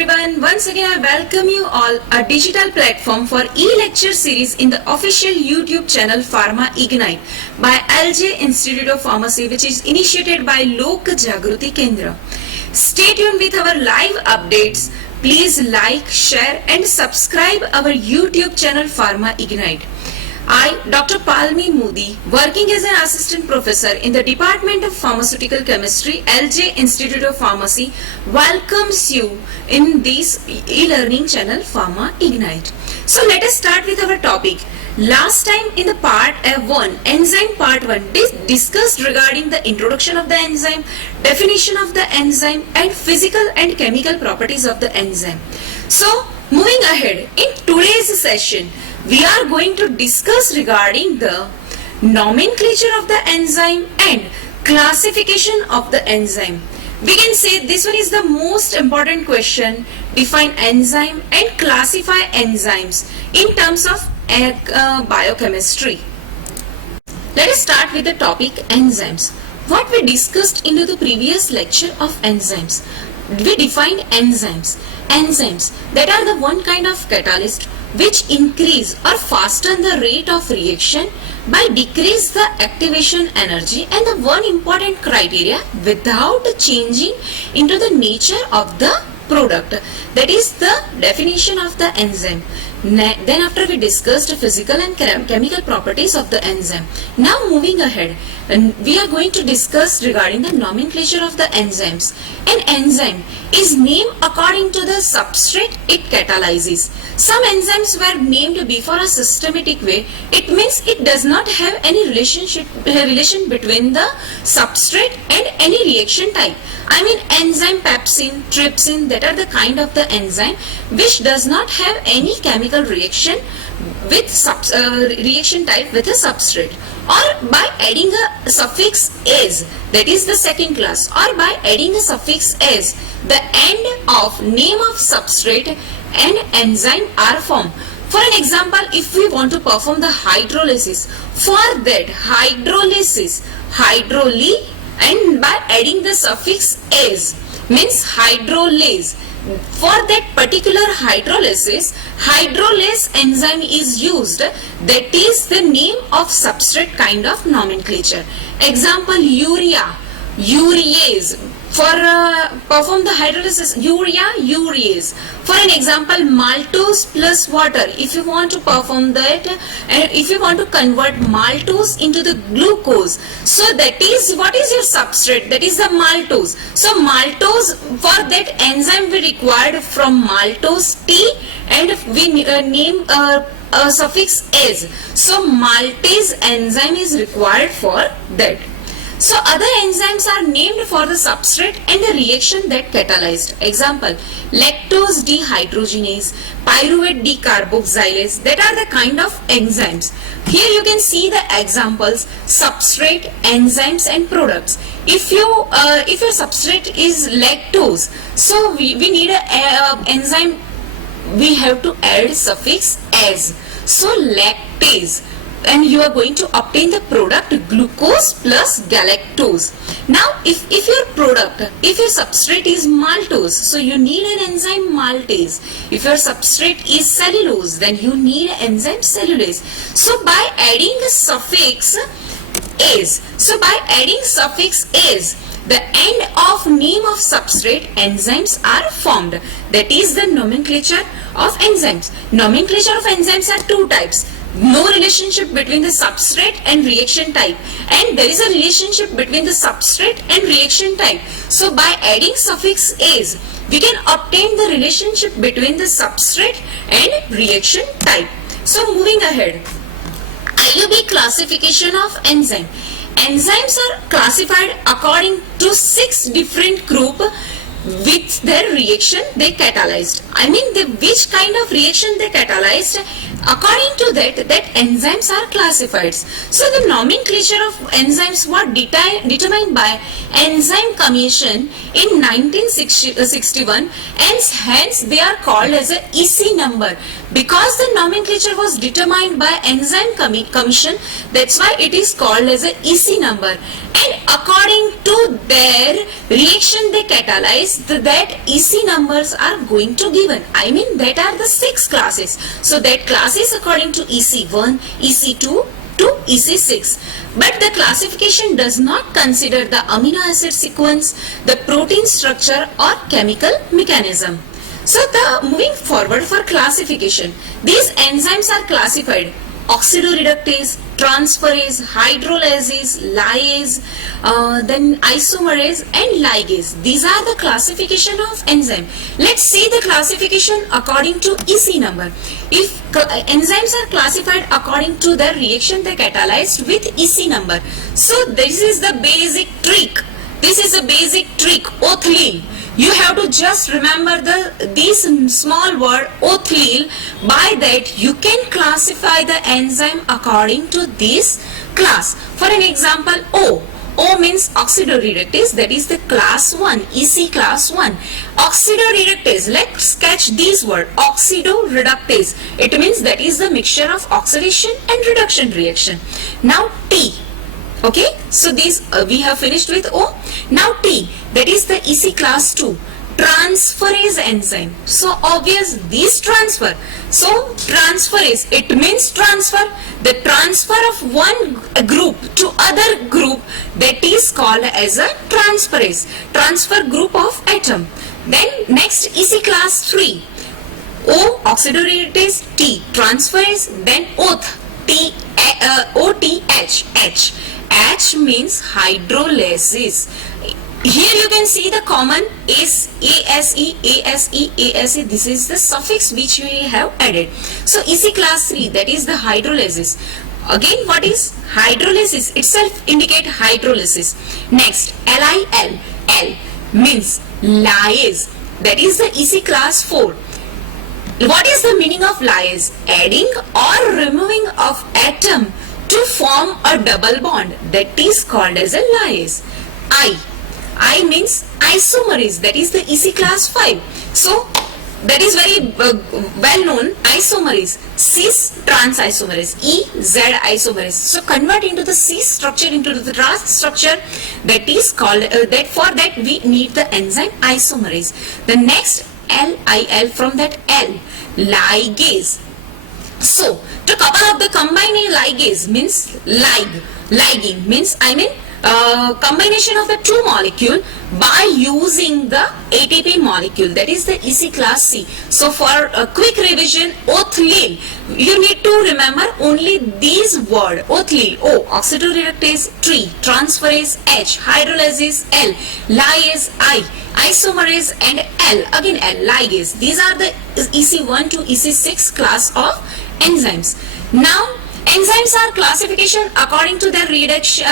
everyone, once again I welcome you all a digital platform for e-lecture series in the official YouTube channel Pharma Ignite by LJ Institute of Pharmacy, which is initiated by Lok Jagruti Kendra. Stay tuned with our live updates. Please like, share and subscribe our YouTube channel Pharma Ignite. I, Dr. Palmi, working as an assistant professor in the Department of Pharmaceutical Chemistry, LJ Institute of Pharmacy, welcomes you in this e-learning channel Pharma Ignite. So let us start with our topic. Last time in the part 1, enzyme part 1, discussed regarding the introduction of the enzyme, definition of the enzyme and physical and chemical properties of the enzyme. So moving ahead, in today's session, we are going to discuss regarding the nomenclature of the enzyme and classification of the enzyme. We can say this one is the most important question. Define enzyme and classify enzymes in terms of biochemistry. Let us start with the topic enzymes. What we discussed in the previous lecture of enzymes. We defined enzymes. Enzymes that are the one kind of catalyst which increase or fasten the rate of reaction by decrease the activation energy, and the one important criteria without changing into the nature of the product. That is the definition of the enzyme. Then after we discussed physical and chemical properties of the enzyme. Now moving ahead, we are going to discuss regarding the nomenclature of the enzymes. An enzyme is named according to the substrate it catalyzes. Some enzymes were named before a systematic way. It means it does not have any relation between the substrate and any reaction type. I mean enzyme pepsin, trypsin, that are the kind of the enzyme which does not have any chemical reaction with reaction type with a substrate, or by adding a suffix "-ase", that is the second class, or by adding a suffix "-ase", the end of name of substrate and enzyme are formed. For an example, if we want to perform the hydrolysis, for that hydrolysis, hydroly, and by adding the suffix "-ase" means hydrolase. For that particular hydrolysis, hydrolase enzyme is used, that is the name of substrate kind of nomenclature. Example, urea, urease. For perform the hydrolysis, urea, urease. For an example, maltose plus water. If you want to perform that, and if you want to convert maltose into the glucose, so that is what is your substrate? That is the maltose. So maltose, for that enzyme we required from maltose T, and we name a suffix "-ase". So maltase enzyme is required for that. So other enzymes are named for the substrate and the reaction that catalyzed. Example, lactose dehydrogenase, pyruvate decarboxylase, that are the kind of enzymes. Here you can see the examples: substrate, enzymes and products. If your substrate is lactose, so we need a enzyme, we have to add suffix "-ase". So lactase, and you are going to obtain the product glucose plus galactose. Now if your substrate is maltose, so you need an enzyme maltase. If your substrate is cellulose, then you need an enzyme cellulase. So by adding a suffix "-ase", the end of name of substrate, enzymes are formed. That is the nomenclature of enzymes. Nomenclature of enzymes are two types. No relationship between the substrate and reaction type, and there is a relationship between the substrate and reaction type. So by adding suffix "-ase", we can obtain the relationship between the substrate and reaction type. So moving ahead, IUB classification of enzyme. Enzymes are classified according to 6 different groups with their reaction they catalyzed. I mean which kind of reaction they catalyzed. According to that enzymes are classified. So the nomenclature of enzymes were determined by Enzyme Commission in 1961, and hence they are called as a EC number. Because the nomenclature was determined by Enzyme Commission, that's why it is called as a EC number. And according to their reaction they catalyze, that that EC numbers are going to given. I mean that are the 6 classes. So that class is according to EC1, EC2 to EC6. But the classification does not consider the amino acid sequence, the protein structure or chemical mechanism. So moving forward for classification, these enzymes are classified: oxidoreductase, transferase, hydrolases, lyase, then isomerase and ligase. These are the classification of enzyme. Let's see the classification according to EC number. If enzymes are classified according to the reaction they catalyzed with EC number. So this is the basic trick. This is a basic trick, oth-allele. You have to just remember this small word oth-allele. By that you can classify the enzyme according to this class. For an example, O. O means oxidoreductase, that is the class 1, EC class 1. Oxidoreductase, let's catch this word, oxidoreductase. It means that is the mixture of oxidation and reduction reaction. Now T. Okay, so these we have finished with O. Now T, that is the EC class 2, transferase enzyme. So obvious, this transfer. So transferase, it means transfer. The transfer of one group to other group, that is called as a transferase. Transfer group of atom. Then next EC class 3, O oxidoreductase, T transferase, then OTH, T OTH, H. H means hydrolases. Here you can see the common ASE. This is the suffix which we have added. So EC class 3, that is the hydrolases. Again, what is hydrolases? Itself indicate hydrolases. Next, LIL. L means lyase. That is the EC class 4. What is the meaning of lyase? Adding or removing of atom to form a double bond, that is called as a lyase. I means isomerase, that is the EC class 5. So that is very well known, isomerase, cis trans isomerase, EZ isomerase. So convert into the cis structure into the trans structure, that is called that. For that we need the enzyme isomerase. The next LIL, from that L, ligase. So to couple up the combined ligase means liging means combination of the two molecule by using the ATP molecule, that is the EC class C. So for a quick revision, oth-allele, you need to remember only these word, oth-allele, O oxidoreductase, T transferase, H hydrolases, L lyase, I isomerase and L again L ligase. These are the EC1 to EC6 class of enzymes. Now enzymes are classification according to their reaction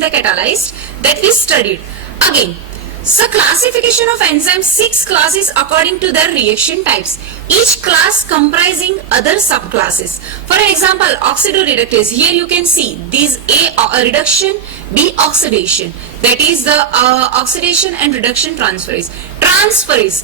they catalyzed, that we studied. Again, so classification of enzymes, 6 classes according to their reaction types, each class comprising other subclasses. For example, oxidoreductase, here you can see these A reduction, B oxidation, that is the oxidation and reduction transferase. Transferase,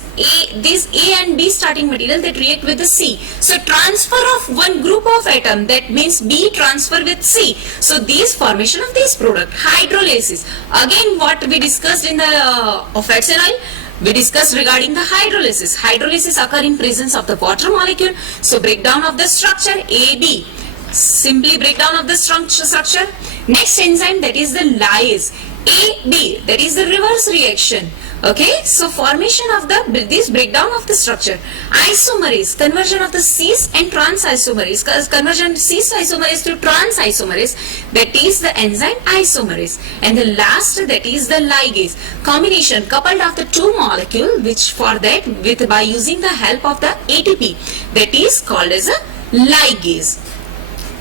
these A and B starting material that react with the C. So transfer of one group of atom, that means B transfer with C. So this formation of this product. Hydrolases, again what we discussed in the oil, we discussed regarding the hydrolases. Hydrolases occur in presence of the water molecule. So breakdown of the structure AB. Simply breakdown of the structure. Next enzyme, that is the lyase. AB, that is the reverse reaction. Okay, so formation of this breakdown of the structure. Isomerase, conversion of the cis and trans isomerase, conversion cis isomerase to trans isomerase, that is the enzyme isomerase. And the last, that is the ligase, combination coupled of the two molecule, which for that by using the help of the ATP, that is called as a ligase.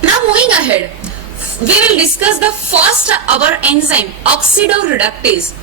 Now moving ahead, we will discuss the first our enzyme, oxidoreductase.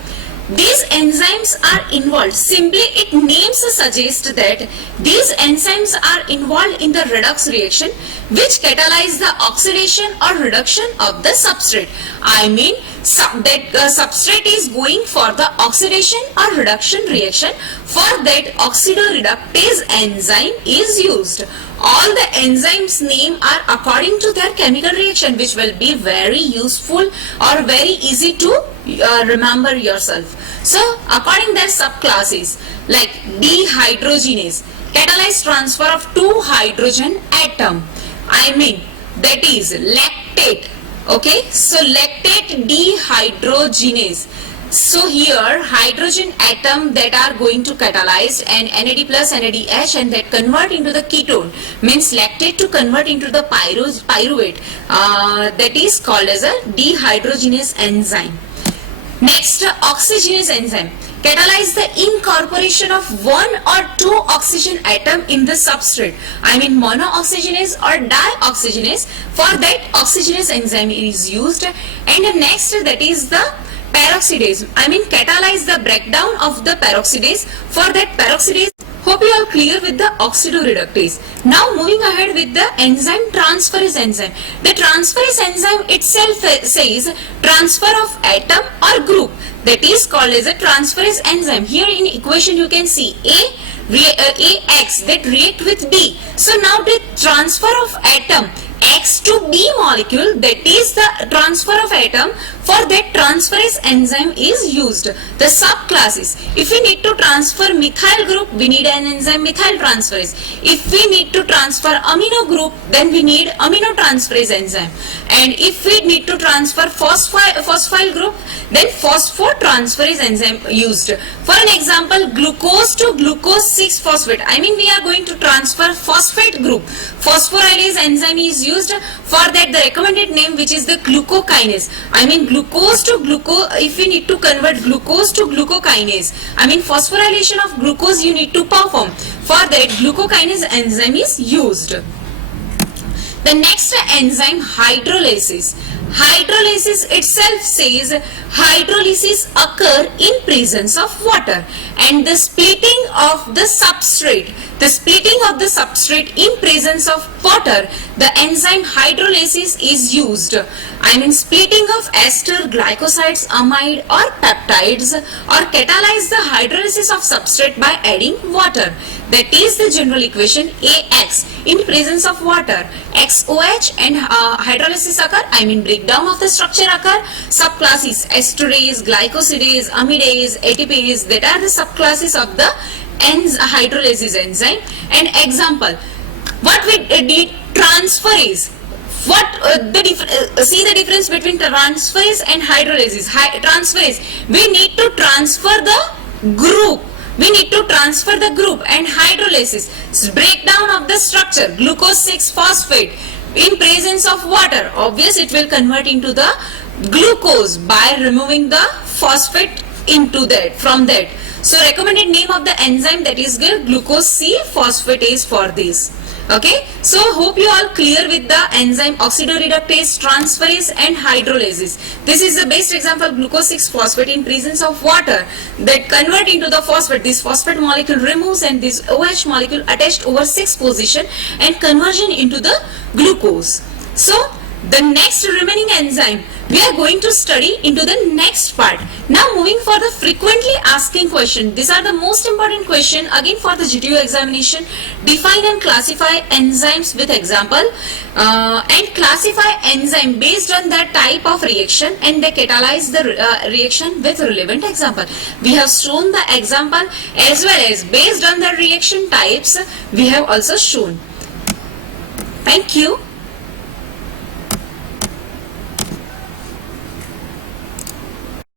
These enzymes are involved. Simply it names suggest that these enzymes are involved in the redox reaction which catalyze the oxidation or reduction of the substrate. I mean substrate is going for the oxidation or reduction reaction. For that oxidoreductase enzyme is used. All the enzymes name are according to their chemical reaction, which will be very useful or very easy to remember yourself. So according to their subclasses, like dehydrogenase, catalyze transfer of two hydrogen atom. I mean that is lactate. Okay, so lactate dehydrogenase. So here hydrogen atom that are going to catalyze and NAD plus NADH and that convert into the ketone, means lactate to convert into the pyruvate, that is called as a dehydrogenase enzyme. Next, oxygenase enzyme, catalyze the incorporation of one or two oxygen atom in the substrate. I mean monooxygenase or dioxygenase. For that oxygenase enzyme is used. And the next, that is the peroxidase. I mean catalyze the breakdown of the peroxidase. For that peroxidase, hope you are clear with the oxidoreductase. Now moving ahead with the enzyme transferase enzyme. The transferase enzyme itself says transfer of atom or group. That is called as a transferase enzyme. Here in equation you can see AX that react with B. So now the transfer of atom X to B molecule, that is the transfer of atom, for that transferase enzyme is used. The subclasses, if we need to transfer methyl group, we need an enzyme methyl transferase. If we need to transfer amino group, then we need amino transferase enzyme. And if we need to transfer phosphyl group, then phosphotransferase enzyme used. For an example, glucose to glucose 6-phosphate. I mean we are going to transfer phosphate group. Phosphorylase enzyme is used. For that the recommended name, which is the glucokinase. I mean glucose to glucose, if we need to convert glucose to glucokinase, I mean phosphorylation of glucose you need to perform. For that glucokinase enzyme is used. The next enzyme, hydrolases. Hydrolases itself says hydrolysis occur in presence of water, and the splitting of the substrate. The splitting of the substrate in presence of water, the enzyme hydrolases is used. I mean splitting of ester, glycosides, amide or peptides, or catalyze the hydrolysis of substrate by adding water. That is the general equation AX in presence of water. XOH and hydrolysis occur, I mean breakdown of the structure occur. Subclasses esterase, glycosidase, amidase, ATPase, that are the subclasses of the hydrolases enzyme. And example, what we did, transferase. What see the difference between transferase and hydrolases. Transferase, we need to transfer the group. We need to transfer the group. And hydrolysis, breakdown of the structure, glucose 6-phosphate in presence of water. Obvious, it will convert into the glucose by removing the phosphate into that, from that. So recommended name of the enzyme, that is glucose C phosphatase for this. Okay, so hope you all clear with the enzyme oxidoreductase, transferase and hydrolases. This is the best example, glucose 6-phosphate in presence of water that convert into the phosphate. This phosphate molecule removes and this OH molecule attached over 6 position and conversion into the glucose. So the next remaining enzyme we are going to study into the next part. Now moving for the frequently asking question. These are the most important question again for the GTU examination. Define and classify enzymes with example, and classify enzyme based on the type of reaction, and they catalyze the reaction with relevant example. We have shown the example as well as based on the reaction types we have also shown. Thank you.